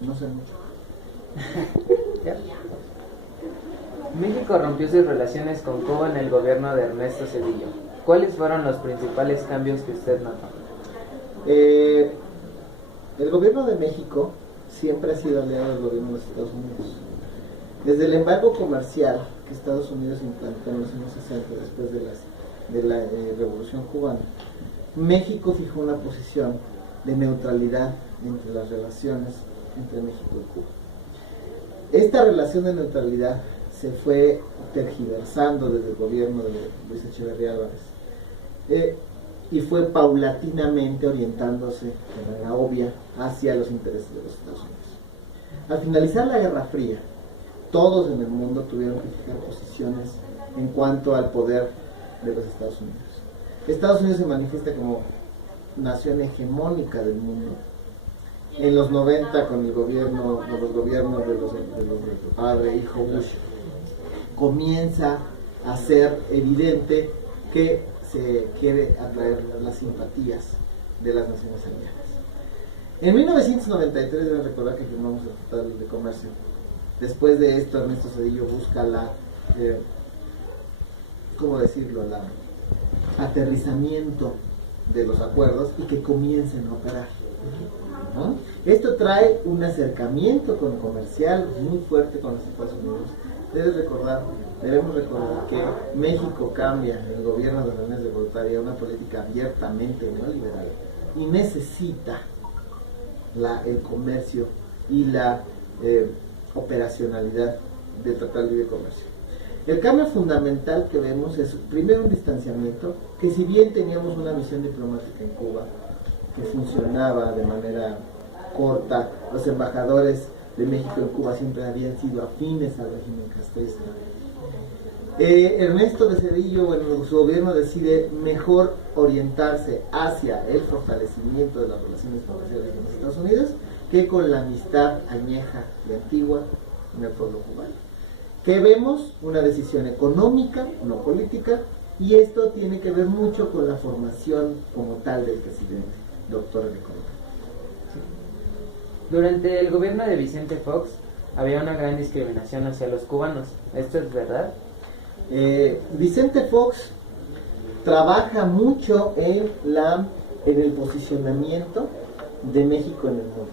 No sé mucho. México rompió sus relaciones con Cuba en el gobierno de Ernesto Zedillo. ¿Cuáles fueron los principales cambios que usted notó? El gobierno de México siempre ha sido aliado del gobierno de los Estados Unidos. Desde el embargo comercial que Estados Unidos implantó en los años 60 después de la Revolución Cubana, México fijó una posición de neutralidad entre las relaciones entre México y Cuba. Esta relación de neutralidad se fue tergiversando desde el gobierno de Luis Echeverría Álvarez y fue paulatinamente orientándose de manera obvia hacia los intereses de los Estados Unidos. Al finalizar la Guerra Fría, todos en el mundo tuvieron que fijar posiciones en cuanto al poder de los Estados Unidos. Estados Unidos se manifiesta como nación hegemónica del mundo. En los 90, con el gobierno, con los gobiernos de los padre e hijo Bush, comienza a ser evidente que se quiere atraer las simpatías de las naciones aliadas. En 1993 deben recordar que firmamos el Tratado de Comercio. Después de esto, Ernesto Zedillo busca ¿cómo decirlo?, el aterrizamiento de los acuerdos y que comiencen a operar. ¿No? Esto trae un acercamiento comercial muy fuerte con los Estados Unidos. Debemos recordar que México cambia en el gobierno de René de Gortari a una política abiertamente neoliberal y necesita el comercio y la operacionalidad del Tratado de Libre Comercio. El cambio fundamental que vemos es primero un distanciamiento, que si bien teníamos una misión diplomática en Cuba que funcionaba de manera corta, los embajadores de México en Cuba siempre habían sido afines al régimen castrista. Ernesto de Zedillo, bueno, su gobierno decide mejor orientarse hacia el fortalecimiento de las relaciones comerciales con los Estados Unidos que con la amistad añeja y antigua en el pueblo cubano. Que vemos una decisión económica, no política, y esto tiene que ver mucho con la formación como tal del presidente, doctor Ricardo. Durante el gobierno de Vicente Fox había una gran discriminación hacia los cubanos. ¿Esto es verdad? Vicente Fox trabaja mucho en el posicionamiento de México en el mundo.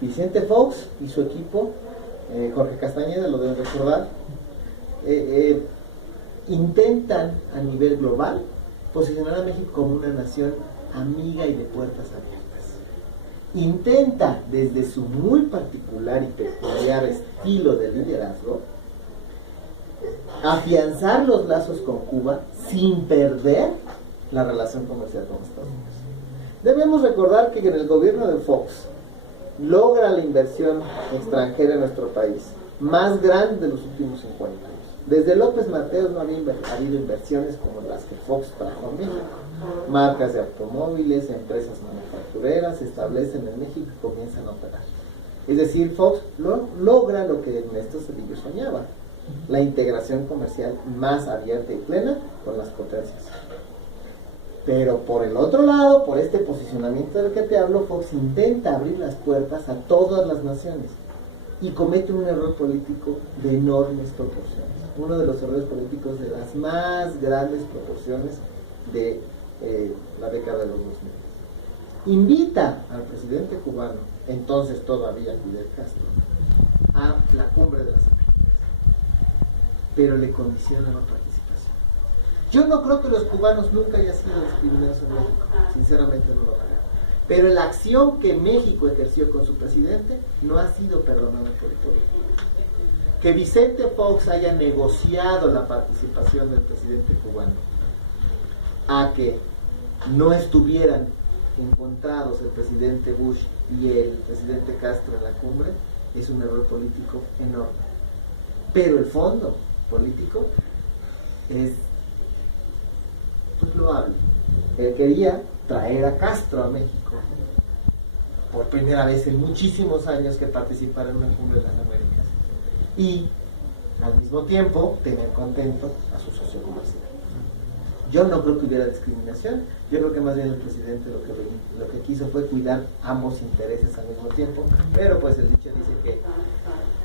Vicente Fox y su equipo, Jorge Castañeda, lo deben recordar, intentan a nivel global posicionar a México como una nación amiga y de puertas abiertas. Intenta, desde su muy particular y peculiar estilo de liderazgo, afianzar los lazos con Cuba sin perder la relación comercial con Estados Unidos. Debemos recordar que en el gobierno de Fox logra la inversión extranjera en nuestro país más grande de los últimos 50 años. Desde López Mateos no había habido inversiones como las que Fox trajo a México. Marcas de automóviles, empresas manufactureras se establecen en México y comienzan a operar. Es decir, Fox logra lo que Ernesto Zedillo soñaba, la integración comercial más abierta y plena con las potencias. Pero por el otro lado, por este posicionamiento del que te hablo, Fox intenta abrir las puertas a todas las naciones y comete un error político de enormes proporciones. Uno de los errores políticos de las más grandes proporciones de la década de los 2000. Invita al presidente cubano, entonces todavía Fidel Castro, a la cumbre de las Américas, pero le condiciona la participación. Yo no creo que los cubanos nunca hayan sido discriminados en México, sinceramente no lo creo. Pero la acción que México ejerció con su presidente no ha sido perdonada por el pueblo. Que Vicente Fox haya negociado la participación del presidente cubano a que no estuvieran encontrados el presidente Bush y el presidente Castro en la cumbre es un error político enorme. Pero el fondo político es loable. Él quería traer a Castro a México por primera vez en muchísimos años que participara en una cumbre de las Américas y al mismo tiempo tener contento a su socio comercial. Yo no creo que hubiera discriminación. Yo creo que más bien el presidente lo que quiso fue cuidar ambos intereses al mismo tiempo. Pero pues el dicho dice que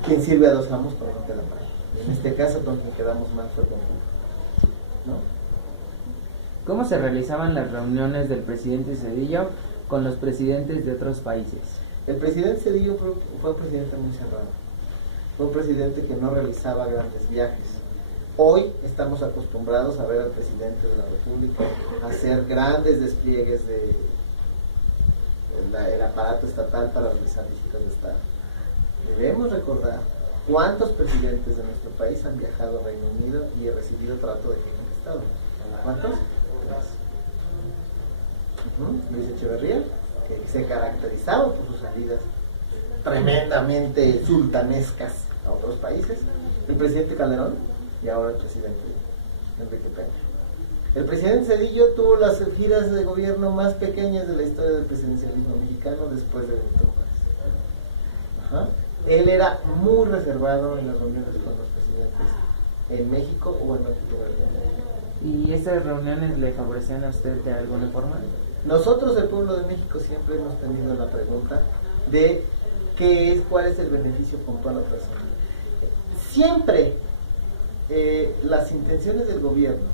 quien sirve a dos amos pues no queda mal. En este caso con quien quedamos mal fue con Cuba, ¿no? ¿Cómo se realizaban las reuniones del presidente Zedillo con los presidentes de otros países? El presidente Zedillo fue un presidente muy cerrado. Fue un presidente que no realizaba grandes viajes. Hoy estamos acostumbrados a ver al presidente de la República hacer grandes despliegues de el aparato estatal para realizar visitas de Estado. Debemos recordar cuántos presidentes de nuestro país han viajado a Reino Unido y recibido trato de jefe de Estado. ¿Cuántos? 3. Luis Echeverría, que se caracterizaba por sus salidas tremendamente sultanescas a otros países. El presidente Calderón y ahora el presidente Enrique Peña. El presidente Zedillo tuvo las giras de gobierno más pequeñas de la historia del presidencialismo mexicano después de Benito Juárez. Él era muy reservado en las reuniones con los presidentes en México o en otro lugar del mundo. ¿Y estas reuniones le favorecían a usted de alguna forma? Nosotros, el pueblo de México, siempre hemos tenido la pregunta de cuál es el beneficio puntual a la persona. Siempre las intenciones del gobierno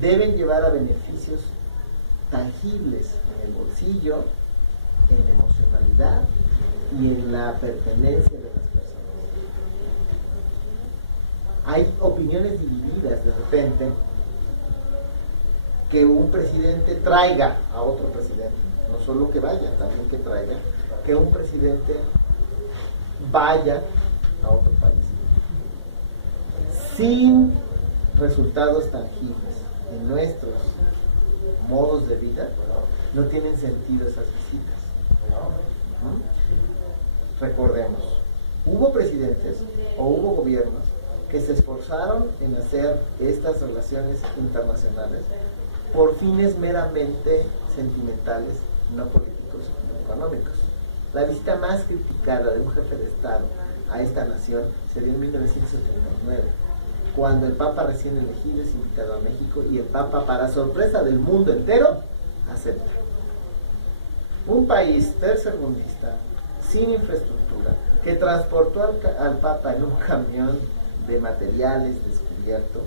deben llevar a beneficios tangibles en el bolsillo, en la emocionalidad y en la pertenencia de las personas. Hay opiniones divididas de repente que un presidente traiga a otro presidente, no solo que vaya, también que traiga, que un presidente vaya a otro país sin resultados tangibles en nuestros modos de vida. No tienen sentido esas visitas. Recordemos, hubo presidentes o hubo gobiernos que se esforzaron en hacer estas relaciones internacionales por fines meramente sentimentales, no políticos ni económicos. La visita más criticada de un jefe de Estado a esta nación se dio en 1979, cuando el Papa recién elegido es invitado a México y el Papa, para sorpresa del mundo entero, acepta. Un país tercermundista, sin infraestructura, que transportó al Papa en un camión de materiales descubierto,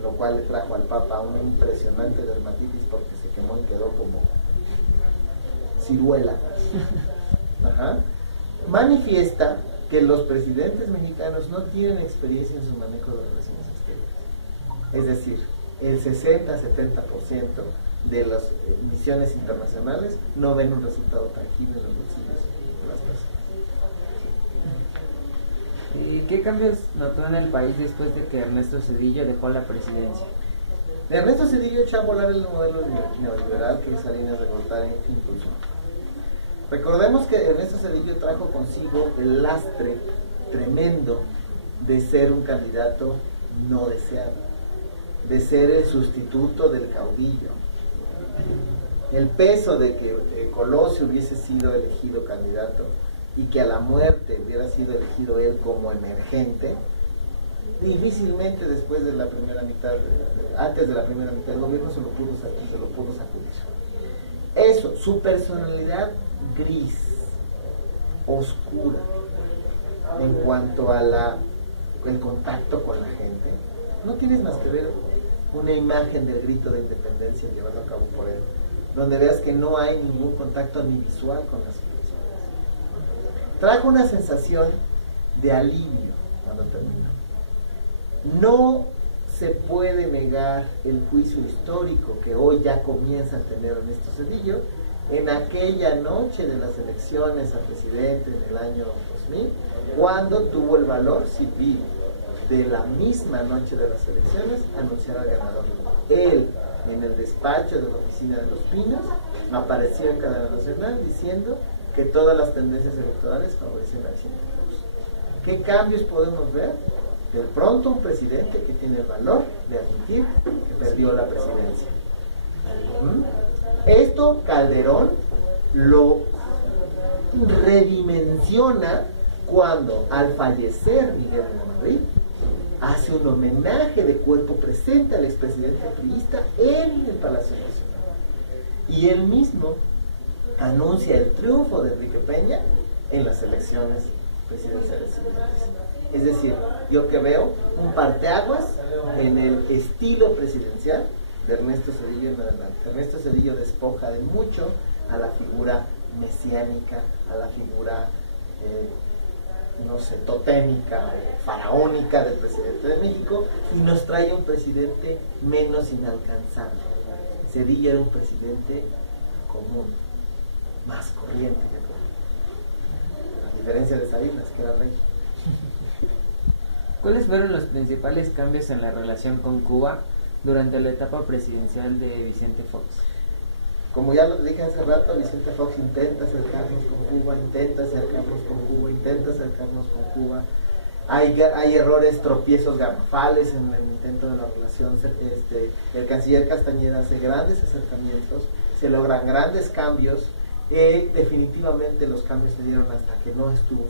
lo cual le trajo al Papa una impresionante dermatitis porque se quemó y quedó como ciruela. Manifiesta que los presidentes mexicanos no tienen experiencia en su manejo de relaciones exteriores. Es decir, el 60-70% de las misiones internacionales no ven un resultado tangible en los bolsillos de las personas. ¿Y qué cambios notó en el país después de que Ernesto Zedillo dejó la presidencia? Ernesto Zedillo echó a volar el modelo neoliberal que Salinas de Gortari impulsó. Recordemos que Ernesto Zedillo trajo consigo el lastre tremendo de ser un candidato no deseado, de ser el sustituto del caudillo. El peso de que Colosio hubiese sido elegido candidato y que a la muerte hubiera sido elegido él como emergente, difícilmente después de la primera mitad, antes de la primera mitad del gobierno se lo pudo sacudir. Eso, su personalidad gris, oscura, en cuanto a el contacto con la gente. No tienes más que ver una imagen del grito de independencia llevado a cabo por él, donde veas que no hay ningún contacto ni visual con las personas. Trajo una sensación de alivio cuando terminó. No se puede negar el juicio histórico que hoy ya comienza a tener Ernesto Zedillo en aquella noche de las elecciones a presidente en el año 2000, cuando tuvo el valor civil de la misma noche de las elecciones anunciar al ganador. Él, en el despacho de la oficina de Los Pinos, apareció en cadena nacional diciendo que todas las tendencias electorales favorecen a Vicente Fox. ¿Qué cambios podemos ver? De pronto un presidente que tiene el valor de admitir que perdió la presidencia. Esto Calderón lo redimensiona cuando, al fallecer Miguel de la Madrid, hace un homenaje de cuerpo presente al expresidente priista en el Palacio Nacional. Y él mismo anuncia el triunfo de Enrique Peña en las elecciones presidenciales siguientes. Es decir, yo que veo un parteaguas en el estilo presidencial de Ernesto Zedillo en adelante. Ernesto Zedillo despoja de mucho a la figura mesiánica, a la figura no sé, totémica o faraónica del presidente de México, y nos trae un presidente menos inalcanzable. Zedillo era un presidente común, más corriente que común, a diferencia de Salinas, que era rey. ¿Cuáles fueron los principales cambios en la relación con Cuba durante la etapa presidencial de Vicente Fox? Como ya lo dije hace rato, Vicente Fox intenta acercarnos con Cuba, intenta acercarnos con Cuba, intenta acercarnos con Cuba. Hay errores, tropiezos garrafales en el intento de la relación. El canciller Castañeda hace grandes acercamientos, se logran grandes cambios. Definitivamente los cambios se dieron hasta que no estuvo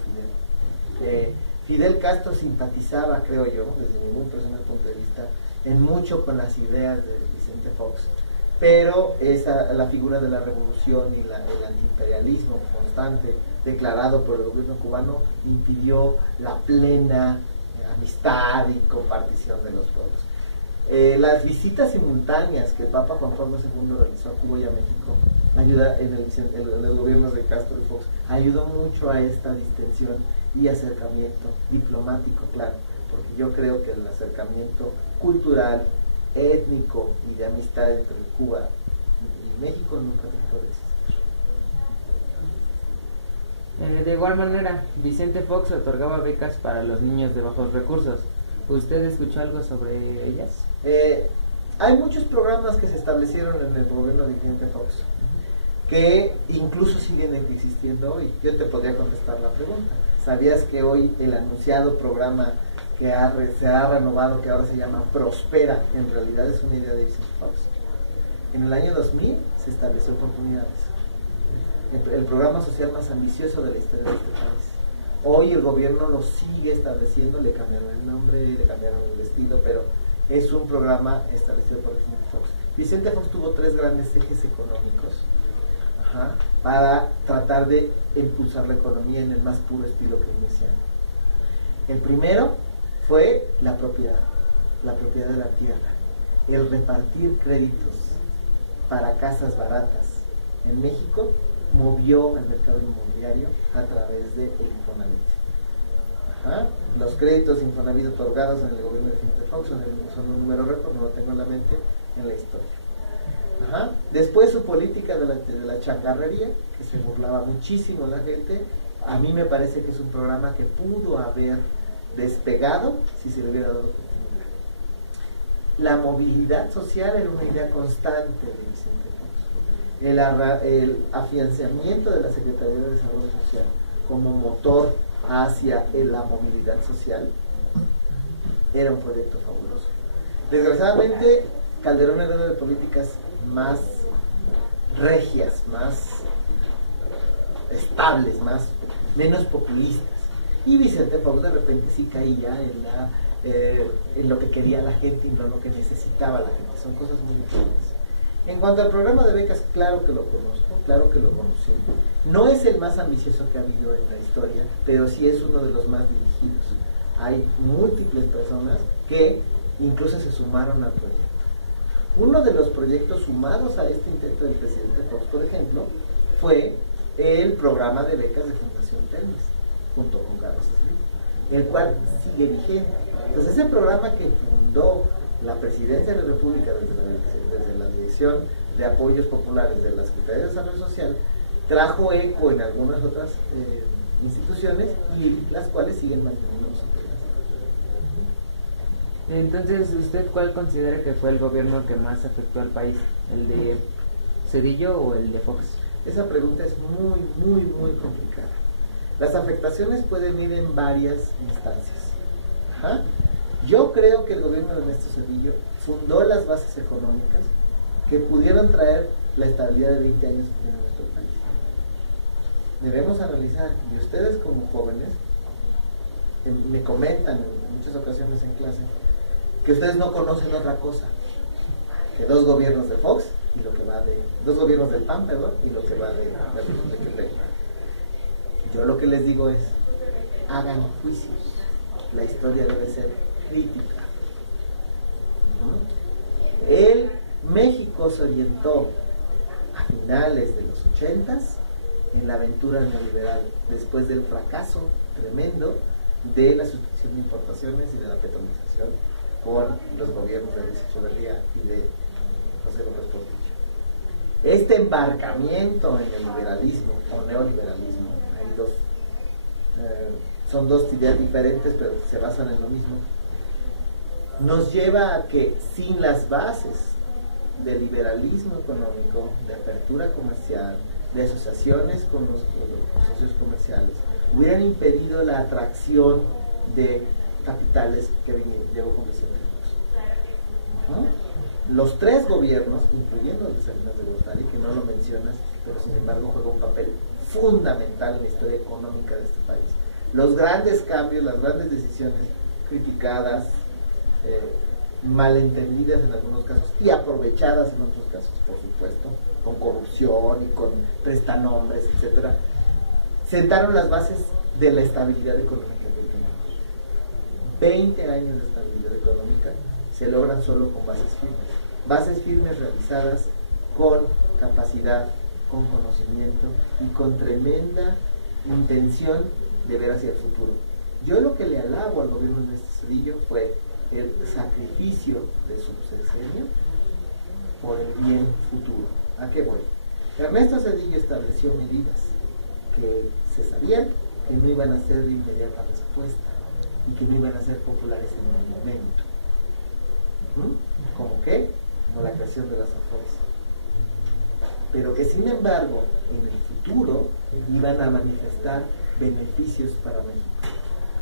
Fidel. Fidel Castro simpatizaba, creo yo, desde mi muy personal punto de vista, en mucho con las ideas de Vicente Fox, pero la figura de la revolución y el antiimperialismo constante declarado por el gobierno cubano impidió la plena amistad y compartición de los pueblos. Las visitas simultáneas que el Papa Juan Pablo II realizó a Cuba y a México en el gobierno de Castro y Fox ayudó mucho a esta distensión y acercamiento diplomático, claro, porque yo creo que el acercamiento cultural, étnico y de amistad entre Cuba y México nunca dejó de existir. De igual manera, Vicente Fox otorgaba becas para los niños de bajos recursos. ¿Usted escuchó algo sobre ellas? Hay muchos programas que se establecieron en el gobierno de Vicente Fox que incluso siguen existiendo hoy. Yo te podría contestar la pregunta. ¿Sabías que hoy el anunciado programa que se ha renovado, que ahora se llama Prospera, en realidad es una idea de Vicente Fox? En el año 2000 se estableció Oportunidades, el programa social más ambicioso de la historia de este país. Hoy el gobierno lo sigue estableciendo, le cambiaron el nombre, le cambiaron el estilo, pero es un programa establecido por Vicente Fox. Vicente Fox tuvo 3 grandes ejes económicos para tratar de impulsar la economía en el más puro estilo keynesiano. El primero fue la propiedad de la tierra, el repartir créditos para casas baratas. En México movió al mercado inmobiliario a través de Infonavit. Los créditos Infonavit otorgados en el gobierno de Vicente Fox son un número récord, no lo tengo en la mente, en la historia. Después su política de la changarrería, que se burlaba muchísimo la gente. A mí me parece que es un programa que pudo haber despegado si se le hubiera dado oportunidad. La movilidad social era una idea constante de Vicente Fox. El afianzamiento de la Secretaría de Desarrollo Social como motor hacia la movilidad social era un proyecto fabuloso. Desgraciadamente Calderón era de políticas más regias, más estables, menos populistas, y Vicente Fox de repente sí caía en lo que quería la gente y no lo que necesitaba la gente. Son cosas muy diferentes. En cuanto al programa de becas, claro que lo conozco, claro que lo conocí. No es el más ambicioso que ha habido en la historia, pero sí es uno de los más dirigidos. Hay múltiples personas que incluso se sumaron al proyecto. Uno de los proyectos sumados a este intento del presidente Fox, por ejemplo, fue el programa de becas de Fundación Telmex, junto con Carlos Slim, el cual sigue vigente. Entonces, ese programa que fundó la Presidencia de la República desde la Dirección de Apoyos Populares de la Secretaría de Desarrollo Social, trajo eco en algunas otras instituciones, y las cuales siguen manteniendo su programa. Entonces, ¿usted cuál considera que fue el gobierno que más afectó al país? ¿El de Zedillo o el de Fox? Esa pregunta es muy complicada. Las afectaciones pueden ir en varias instancias. Yo creo que el gobierno de Ernesto Zedillo fundó las bases económicas que pudieron traer la estabilidad de 20 años en nuestro país. Debemos analizar, y ustedes como jóvenes que me comentan en muchas ocasiones en clase, que ustedes no conocen otra cosa que dos gobiernos de Fox y lo que va de, dos gobiernos del PAN, perdón, y lo que va de Quebec. Yo lo que les digo es, hagan juicios. La historia debe ser crítica. El México se orientó a finales de los 80s en la aventura neoliberal, después del fracaso tremendo de la sustitución de importaciones y de la petrolización por los gobiernos de Luis Echeverría y de José López Portillo. Este embarcamiento en el liberalismo o neoliberalismo, hay dos, son dos ideas diferentes pero se basan en lo mismo, nos lleva a que sin las bases de liberalismo económico, de apertura comercial, de asociaciones con los socios comerciales, hubieran impedido la atracción de capitales que llegó con Vicente Fox. Los tres gobiernos, incluyendo el de Salinas de Gortari, que no lo mencionas, pero sin embargo juega un papel fundamental en la historia económica de este país. Los grandes cambios, las grandes decisiones criticadas, malentendidas en algunos casos y aprovechadas en otros casos, por supuesto, con corrupción y con prestanombres, etcétera, sentaron las bases de la estabilidad económica que tenemos. 20 años de estabilidad económica se logran solo con bases firmes realizadas con capacidad, con conocimiento y con tremenda intención de ver hacia el futuro. Yo lo que le alabo al gobierno de Ernesto Zedillo fue el sacrificio de su sexenio por el bien futuro. ¿A qué voy? Ernesto Zedillo estableció medidas que se sabían que no iban a ser de inmediata respuesta y que no iban a ser populares en el momento. ¿Cómo qué? Como la creación de las AFORES. Pero que sin embargo en el futuro iban a manifestar beneficios para México.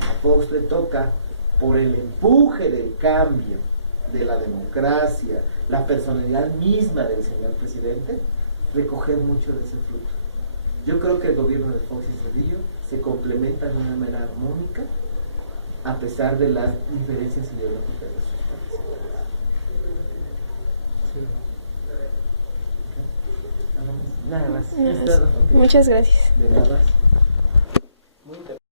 A Fox le toca, por el empuje del cambio, de la democracia, la personalidad misma del señor presidente, recoger mucho de ese fruto. Yo creo que el gobierno de Fox y Zedillo se complementan de una manera armónica, a pesar de las diferencias ideológicas de sus países. Nada más. Muchas gracias. De nada.